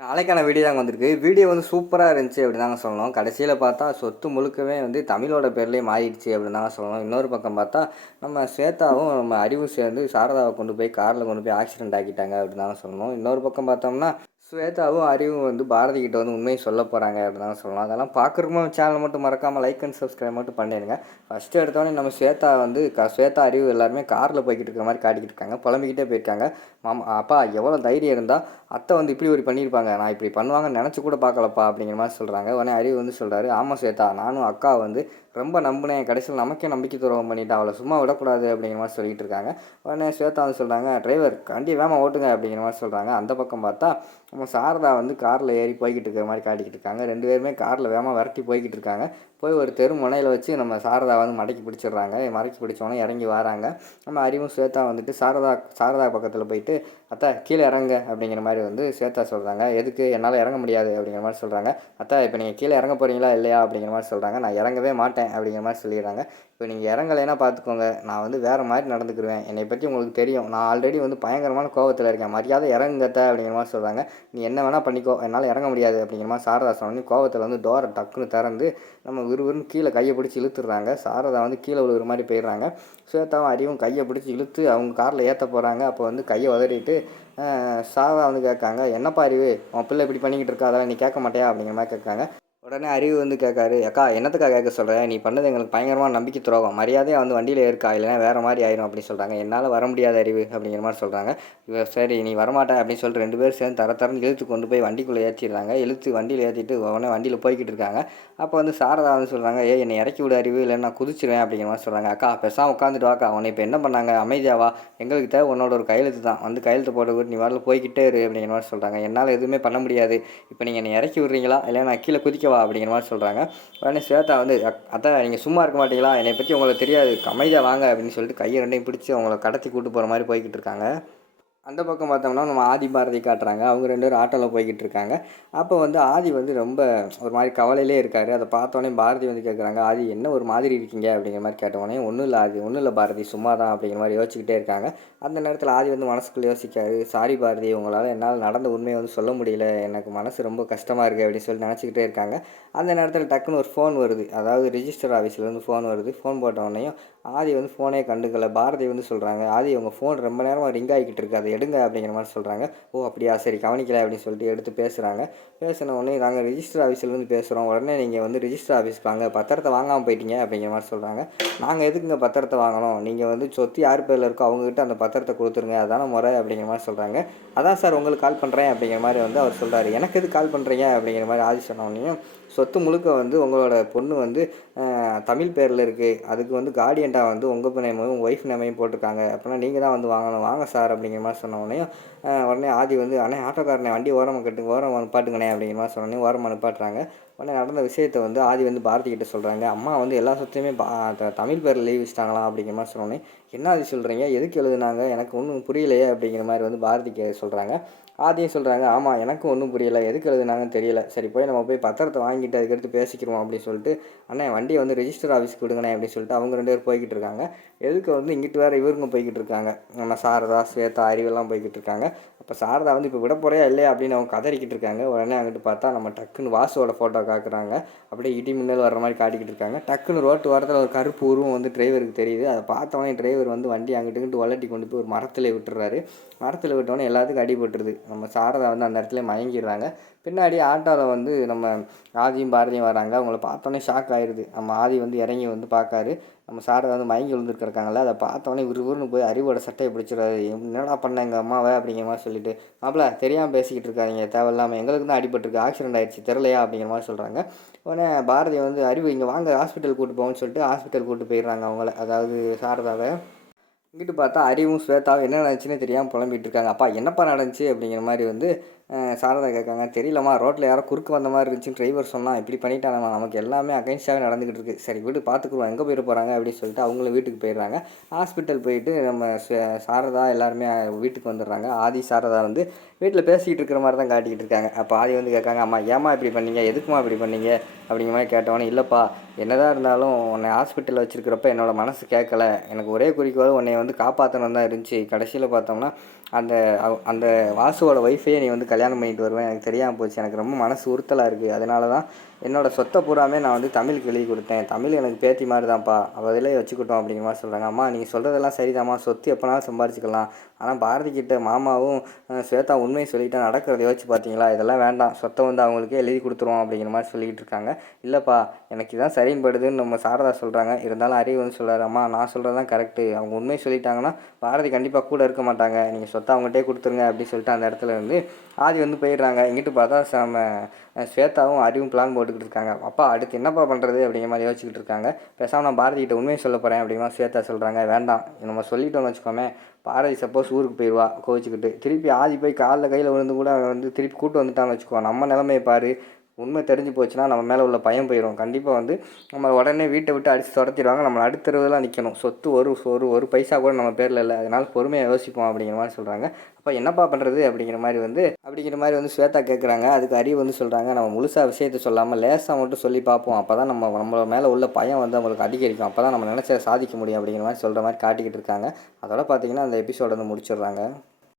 நாளைக்கான வீடியோ தாங்க வந்திருக்கு. வீடியோ வந்து சூப்பராக இருந்துச்சு அப்படின்னு தாங்க சொல்லணும். கடைசியில் பார்த்தா சொத்து முழுக்கவே வந்து தமிழோட பேர்லேயே மாறிடுச்சு அப்படின்னு தாங்க சொல்லணும். இன்னொரு பக்கம் பார்த்தா நம்ம ஸ்வேதாவும் நம்ம அறிவும் சேர்ந்து சாரதாவை கொண்டு போய் காரில் கொண்டு போய் ஆக்சிடென்ட் ஆக்கிட்டாங்க அப்படின்னு தாங்க சொல்லணும். இன்னொரு பக்கம் பார்த்தோம்னா ஸ்வேதாவும் அறிவும் வந்து பாரதி கிட்ட வந்து உண்மையை சொல்ல போகிறாங்க அப்படின்னு தாங்க சொல்லலாம். அதெல்லாம் பார்க்குறோமோ சேனல் மட்டும் மறக்காமல் லைக் அண்ட் சப்ஸ்கிரைப் மட்டும் பண்ணிடுங்க. ஃபஸ்ட்டு எடுத்தோடனே நம்ம ஸ்வேதா வந்து ஸ்வேதா அறிவு எல்லாருமே காரில் போய்கிட்டு இருக்கிற மாதிரி காட்டிக்கிட்டு இருக்காங்க. புலம்பிக்கிட்டே போயிருக்காங்க. மாமா அப்பா எவ்வளோ தைரியம் இருந்தால் அத்தை வந்து இப்படி ஒரு பண்ணியிருப்பாங்க, நான் இப்படி பண்ணுவாங்கன்னு நினச்சி கூட பார்க்கலப்பா அப்படிங்கிற மாதிரி சொல்கிறாங்க. உடனே அறிவு வந்து சொல்கிறாரு, ஆமாம் ஸ்வேதா, நானும் அக்கா வந்து ரொம்ப நம்பினேன், கடைசியில் நமக்கே நம்பிக்கை துரோகம் பண்ணிவிட்டு அவளை சும்மா விடக்கூடாது அப்படிங்கிற மாதிரி சொல்லிகிட்டு இருக்காங்க. உடனே ஸ்வேதா வந்து சொல்கிறாங்க, டிரைவர் வண்டி வேகமாக ஓட்டுங்க அப்படிங்கிற மாதிரி சொல்கிறாங்க. அந்த பக்கம் பார்த்தா நம்ம சாரதா வந்து காரில் ஏறி போய்கிட்டு இருக்கிற மாதிரி காட்டிக்கிட்டு இருக்காங்க. ரெண்டு பேருமே காரில் வேகமாக விரட்டி போய்கிட்டு இருக்காங்க. போய் ஒரு தெரு முனையில் வச்சு நம்ம சாரதா வந்து மடக்கி பிடிச்சிடுறாங்க. மடக்கி பிடிச்சோன்னே இறங்கி வராங்க. நம்ம அறிவும் ஸ்வேதா வந்துட்டு சாரதா பக்கத்தில் போயிட்டு, அத்தா கீழே இறங்க அப்படிங்கிற மாதிரி வந்து ஸ்வேதா சொல்கிறாங்க. எதுக்கு, என்னால் இறங்க முடியாது அப்படிங்கிற மாதிரி சொல்கிறாங்க. அத்தா இப்போ நீங்கள் கீழே இறங்க போகிறீங்களா இல்லையா அப்படிங்கிற மாதிரி சொல்கிறாங்க. நான் இறங்கவே மாட்டேன் அப்படிங்கிற மாதிரி சொல்லிடுறாங்க. இப்போ நீங்கள் இறங்கலைன்னா பார்த்துக்கோங்க, நான் வந்து வேறு மாதிரி நடந்துக்கிடுவேன், என்னை பற்றி உங்களுக்கு தெரியும், நான் ஆல்ரெடி வந்து பயங்கரமான கோவத்தில் இருக்கேன், மரியாதை இறங்குங்கத்த அப்படிங்கிற மாதிரி சொல்கிறாங்க. நீ என்ன வேணால் பண்ணிக்கோ, என்னால் இறங்க முடியாது அப்படிங்கிற மாதிரி சாரதா சொன்னோன்னே கோவத்தில் வந்து டோரை டக்குன்னு திறந்து நம்ம விறுவிறுன்னு கீழே கையை பிடிச்சி இழுத்துடுறாங்க. சாரதா வந்து கீழே விழுகிற மாதிரி போயிடுறாங்க. ஸ்வேதாவும் அறிவும் கையை பிடிச்சி இழுத்து அவங்க காரில் ஏற்ற போகிறாங்க. அப்போ வந்து கையை உதறிட்டு சாரதா வந்து கேட்காங்க, என்னப்பா அறிவு, உன் பிள்ளை இப்படி பண்ணிக்கிட்டு இருக்கா, அதெல்லாம் நீ கேட்க மாட்டியா அப்படிங்கிற மாதிரி கேட்காங்க. உடனே அறிவு வந்து கேட்காரு, அக்கா என்னத்துக்கா கேட்க சொல்கிறேன், நீ பண்ணது எங்களுக்கு பயங்கரமாக நம்பிக்கை துரோகம், மரியாதையாக வந்து வண்டியில் இருக்கா, இல்லைனா வேறு மாதிரி ஆயிரும் அப்படின்னு சொல்கிறாங்க. என்னால் வர முடியாத அறிவு அப்படிங்கிற மாதிரி சொல்கிறாங்க. சரி நீ வரமாட்டேன் அப்படின்னு சொல்லிட்டு ரெண்டு பேரும் சேர்ந்து தரன்னு இழுத்து கொண்டு போய் வண்டிக்குள்ளே ஏற்றிடுறாங்க. இழுத்து வண்டியில் ஏற்றிட்டு உடனே வண்டியில் போய்கிட்டு இருக்காங்க. அப்போ வந்து சாரதா வந்து சொல்கிறாங்க, என்னை இறக்கி விட அறிவு, இல்லைன்னா நான் குதிச்சிருவேன் அப்படிங்கிற மாதிரி சொல்கிறாங்க. அக்கா பேசாமல் உட்காந்துட்டு வாக்கா, உன்னை இப்போ என்ன பண்ணாங்க, அமைதியாவா, எங்களுக்கு தேவை உன்னோட ஒரு கையெழுத்து தான், வந்து கையெழுத்து போட்டு விட்டு நீ வரல போய்கிட்டே இரு அப்படிங்கிற மாதிரி சொல்கிறாங்க. என்னால் எதுவுமே பண்ண முடியாது, இப்போ நீங்கள் என்னை இறக்கி விட்றீங்களா இல்லை நான் கீழே குதிக்கவா அப்படிங்கிற மாதிரி சொல்கிறாங்க. உடனே ஸ்வேதா வந்து, அதான் நீங்கள் சும்மா இருக்க மாட்டீங்களா, என்னை பற்றி உங்களுக்கு தெரியாது, அமைதியாக வாங்க அப்படின்னு சொல்லிட்டு கையை ரெண்டையும் பிடிச்சி அவங்கள கடத்தி கூட்டு போகிற மாதிரி போய்கிட்டு இருக்காங்க. அந்த பக்கம் பார்த்தோம்னா நம்ம ஆதி பாரதி காட்டுறாங்க. அவங்க ரெண்டு பேரும் ஆட்டோவில் போய்கிட்டு இருக்காங்க. அப்போ வந்து ஆதி வந்து ரொம்ப ஒரு மாதிரி கவலையிலே இருக்கார். அதை பார்த்தோன்னே பாரதி வந்து கேட்குறாங்க, ஆதி என்ன ஒரு மாதிரி இருக்கீங்க அப்படிங்கிற மாதிரி கேட்டவொடனே, ஒன்றும் இல்லை ஆதி, ஒன்றும் இல்லை பாரதி, சும்மா தான் அப்படிங்கிற மாதிரி யோசிச்சுக்கிட்டே இருக்காங்க. அந்த நேரத்தில் ஆதி வந்து மனசுக்குள்ளே யோசிக்காரு, சாரி பாரதி, உங்களால் என்னால் நடந்த உண்மையை வந்து சொல்ல முடியல, எனக்கு மனசு ரொம்ப கஷ்டமாக இருக்குது அப்படின்னு சொல்லி நினச்சிக்கிட்டே இருக்காங்க. அந்த நேரத்தில் டக்குன்னு ஒரு ஃபோன் வருது, அதாவது ரிஜிஸ்டர் ஆஃபீஸ்லேருந்து ஃபோன் வருது. ஃபோன் போட்டவொடனையும் ஆதி வந்து ஃபோனே கண்டுக்கல. பாரதி வந்து சொல்கிறாங்க, ஆதி உங்கள் ஃபோன் ரொம்ப நேரமாக ரிங் ஆகிக்கிட்டு இருக்குது, அதை எடுங்க அப்படிங்கிற மாதிரி சொல்கிறாங்க. ஓ அப்படியா, சரி கவனிக்கல அப்படின்னு சொல்லிட்டு எடுத்து பேசுகிறாங்க. பேசின உடனே நாங்கள் ரிஜிஸ்டர் ஆஃபீஸ்லேருந்து பேசுகிறோம், உடனே நீங்கள் வந்து ரிஜிஸ்டர் ஆஃபீஸ்க்கு வாங்க, பத்திரத்தை வாங்காமல் போயிட்டீங்க அப்படிங்கிற மாதிரி சொல்கிறாங்க. நாங்கள் எதுக்குங்க பத்திரத்தை வாங்கணும், நீங்கள் வந்து சொத்து யார் பேரில் இருக்கோ அவங்ககிட்ட அந்த பத்திரத்தை கொடுத்துருங்க, அதான முறை அப்படிங்கிற மாதிரி சொல்கிறாங்க. அதான் சார் உங்களுக்கு கால் பண்ணுறேன் அப்படிங்கிற மாதிரி வந்து அவர் சொல்கிறாரு. எனக்கு எது கால் பண்ணுறீங்க அப்படிங்கிற மாதிரி ஆதி சொன்னோடனையும், சொத்து முழுக்க வந்து உங்களோட பொண்ணு வந்து தமிழ் பேரில் இருக்குது, அதுக்கு வந்து கார்டியன்ட்டாக வந்து உங்கள் நேமையும் உங்கள் ஒய்ஃப் நேமையும் போட்டிருக்காங்க, அப்படின்னா நீங்கள் தான் வந்து வாங்கணும், வாங்க சார் அப்படிங்கிற மாதிரி சொன்னோடனையும் உடனே ஆதி வந்து, அண்ணே ஆட்டோக்காரனே வண்டி ஓரமாக கட்டுங்க, ஓரமாக நிப்பாட்டுங்கண்ணே அப்படிங்கிற மாதிரி சொன்னோடனே ஓரமாக நிப்பாட்டுறாங்க. உடனே நடந்த விஷயத்தை வந்து ஆதி வந்து பாரதி கிட்ட சொல்கிறாங்க. அம்மா வந்து எல்லா சொத்தையுமே தமிழ் பேரில் எழுதி வச்சிட்டாங்களாம் அப்படிங்கிற மாதிரி சொன்னோடனே, என்ன ஆதி சொல்கிறீங்க, எதுக்கு எழுதுனாங்க, எனக்கு ஒன்றும் புரியலையே அப்படிங்கிற மாதிரி வந்து பாரதிக்கு சொல்கிறாங்க. ஆதியும் சொல்கிறாங்க, ஆமாம் எனக்கும் ஒன்றும் புரியலை, எதுக்கு எழுதுனாங்கன்னு தெரியல, சரி போய் நம்ம போய் பத்திரத்தை வாங்கிட்டு அதுக்கடுத்து பேசிக்கிறோம் அப்படின்னு சொல்லிட்டு, அண்ணே வண்டியை வந்து ரிஜிஸ்டர் ஆஃபீஸ்க்கு விடுங்கண்ணே அப்படின்னு சொல்லிட்டு அவங்க ரெண்டு பேர் போய்கிட்டு இருக்காங்க. எதுக்கு வந்து இங்கிட்டு வேறு இவருங்க போய்கிட்டு இருக்காங்க, நம்ம சாரதா ஸ்வேதா அறிவெல்லாம் போய்கிட்டு இருக்காங்க. அப்போ சாரதா வந்து இப்போ விட போறியா இல்லையா அப்படின்னு அவங்க கதறிக்கிட்டு இருக்காங்க. உடனே அங்கிட்டு பார்த்தா நம்ம டக்குன்னு வாசுவோட ஃபோட்டோ காக்குறாங்க. அப்படியே இடி மின்னல் வர்ற மாதிரி காட்டிக்கிட்டு இருக்காங்க. டக்குன்னு ரோட்டு வாரத்தில் ஒரு கருப்பு உருவம் வந்து டிரைவருக்கு தெரியுது. அதை பார்த்தவொடனே டிரைவர் வந்து வண்டி அங்கிட்டு இங்கிட்டு வளட்டி கொண்டு போய் ஒரு மரத்தில் விட்டுறாரு. மரத்தில் விட்டோன்னே எல்லாத்துக்கும் அடிபட்டுருது. நம்ம சாரதா வந்து அந்த இடத்துல மயங்கிடுறாங்க. பின்னாடி ஆட்டோவில் வந்து நம்ம ஆதியும் பாரதியும் வராங்க. அவங்கள பார்த்தோன்னே ஷாக் ஆயிடுது. நம்ம ஆதி வந்து இறங்கி வந்து பார்க்காரு. நம்ம சாரதா வந்து மயங்கி விழுந்துருக்காங்களே, அதை பார்த்தோன்னே விறுவிறுன்னு போய் அறிவோட சட்டையை பிடிச்சிடாரு. என்னடா பண்ண எங்கள் அம்மாவை அப்படிங்கிற மாதிரி சொல்லிட்டு, மாப்பிள்ள தெரியாமல் பேசிக்கிட்டு இருக்காதிங்க, தேவையில்லாமல் எங்களுக்கு தான் அடிபட்டுருக்கு, ஆக்சிடென்ட் ஆயிடுச்சு தெரிலையா அப்படிங்கிற மாதிரி சொல்கிறாங்க. உடனே பாரதி வந்து, அறிவு இங்கே வாங்க ஹாஸ்பிட்டல் கூட்டு போவோம்னு சொல்லிட்டு ஹாஸ்பிட்டல் கூட்டு போயிடுறாங்க அவங்கள, அதாவது சாரதாவை. இங்கிட்டு பார்த்தா அறிவும் ஸ்வேதாவும் என்ன நடந்துச்சுன்னே தெரியாமல் புலம்பிகிட்டு இருக்காங்க. அப்பா என்னப்பா நடந்துச்சு அப்படிங்கிற மாதிரி வந்து சாரதா கேட்காங்க. தெரியலம்மா, ரோட்டில் யாரோ குறுக்கு வந்த மாதிரி இருந்துச்சுன்னு டிரைவர் சொன்னால் இப்படி பண்ணிட்டானம்மா, நமக்கு எல்லாமே அகைன்ஸ்டாகவே நடந்துக்கிட்டு இருக்குது, சரி வீடு பார்த்துக்குருவோம், எங்கே போயிட போகிறாங்க அப்படின்னு சொல்லிட்டு அவங்களும் வீட்டுக்கு போயிடுறாங்க. ஹாஸ்பிட்டல் போயிட்டு நம்ம சாரதா எல்லாருமே வீட்டுக்கு வந்துடுறாங்க. ஆதி சாரதா வந்து வீட்டில் பேசிக்கிட்டு இருக்கிற மாதிரி தான் காட்டிக்கிட்டு இருக்காங்க. அப்போ ஆதி வந்து கேட்காங்க, அம்மா ஏம்மா இப்படி பண்ணீங்க, எதுக்குமா இப்படி பண்ணீங்க அப்படிங்கிற மாதிரி கேட்டவொடனே, இல்லைப்பா என்னதான் இருந்தாலும் உன்னை ஹாஸ்பிட்டலில் வச்சுருக்கிறப்ப என்னோடய மனசு கேட்கல, எனக்கு ஒரே குறிக்கோள் உன்னை வந்து காப்பாற்றணும் தான் இருந்துச்சு, கடைசியில் பார்த்தோம்னா அந்த அந்த வாசுவோட ஒய்ஃபையே நீ வந்து கல்யாணம் பண்ணிட்டு வருவேன், எனக்கு தெரியாமல் போச்சு, எனக்கு ரொம்ப மனசு உறுத்தலாக இருக்குது. அதனால தான் என்னோடய சொத்தை பூராமே நான் வந்து தமிழுக்கு எழுதி கொடுத்தேன். தமிழ் எனக்கு பேத்தி மாதிரி தான்ப்பா, அவளே வச்சுக்கிட்டோம் அப்படிங்கிற மாதிரி சொல்கிறாங்க. அம்மா நீங்கள் சொல்கிறதெல்லாம் சரிதாம்மா, சொத்து எப்போனாலும் சம்பாரிச்சிக்கலாம். ஆனால் பாரதி கிட்ட மாமாவும் ஸ்வேதா உண்மையை சொல்லிவிட்டு நடக்கிறத யோசிச்சு பார்த்தீங்களா, இதெல்லாம் வேண்டாம், சொத்தை வந்து அவங்களுக்கே எழுதி கொடுத்துருவோம் அப்படிங்கிற மாதிரி சொல்லிக்கிட்டு இருக்காங்க. இல்லைப்பா எனக்கு இதான் சரின்னு படுதுன்னு நம்ம சாரதா சொல்கிறாங்க. இருந்தாலும் அறிவு வந்து சொல்கிறாரு, அம்மா நான் சொல்கிறது தான் கரெக்டு, அவங்க உண்மையை சொல்லிட்டாங்கன்னா பாரதி கண்டிப்பாக கூட இருக்க மாட்டாங்க, நீங்கள் சொத்தை அவங்ககிட்டே கொடுத்துருங்க அப்படின்னு சொல்லிட்டு அந்த இடத்துல இருந்து ஆதி வந்து போயிடுறாங்க. இங்கிட்டு பார்த்தா ஸ்வேதாவும் அறிவும் பிளான் போட்டுக்கிட்டு இருக்காங்க. அப்பா அடுத்து என்னப்பா பண்ணுறது அப்படிங்கிற மாதிரி யோசிச்சுக்கிட்டு இருக்காங்க. பேசாமல் நான் பாரதிக்கிட்ட உண்மையை சொல்ல போகிறேன் அப்படிங்கிற மாதிரி ஸ்வேதா சொல்கிறாங்க. வேண்டாம், நம்ம சொல்லிட்டோம்னு வச்சுக்கோமே, பாரதி சப்போஸ் ஊருக்கு போயிடுவா கோவிச்சுக்கிட்டு, திருப்பி ஆதி போய் காலில் கையில் விழுந்து கூட வந்து திருப்பி கூட்டு வந்துட்டான்னு வச்சுக்கோ, நம்ம நிலைமையை பாரு, உண்மை தெரிஞ்சு போச்சுன்னா நம்ம மேலே உள்ள பயம் போயிடும். கண்டிப்பாக வந்து நம்ம உடனே வீட்டை விட்டு அடித்து துரத்திடுவாங்க, நம்ம அடுத்தருவெல்லாம் நிற்கணும், சொத்து ஒரு ஒரு ஒரு பைசா கூட நம்ம பேரில் இல்லை, அதனால் பொறுமையாக யோசிப்போம் அப்படிங்கிற மாதிரி சொல்கிறாங்க. அப்போ என்னப்பா பண்ணுறது அப்படிங்கிற மாதிரி வந்து ஸ்வேதா கேட்குறாங்க. அதுக்கு அறிவு வந்து சொல்கிறாங்க, நம்ம முழுசாக விஷயத்தை சொல்லாமல் லேசாக மட்டும் சொல்லி பார்ப்போம், அப்போ தான் நம்ம மேலே உள்ள பயம் வந்து அவங்களுக்கு அதிகரிக்கும், அப்போ தான் நம்ம நினச்சதை சாதிக்க முடியும் அப்படிங்கிற மாதிரி சொல்கிற மாதிரி காட்டிக்கிட்டு இருக்காங்க. அதோட பார்த்தீங்கன்னா அந்த எபிசோட வந்து முடிச்சிடுறாங்க.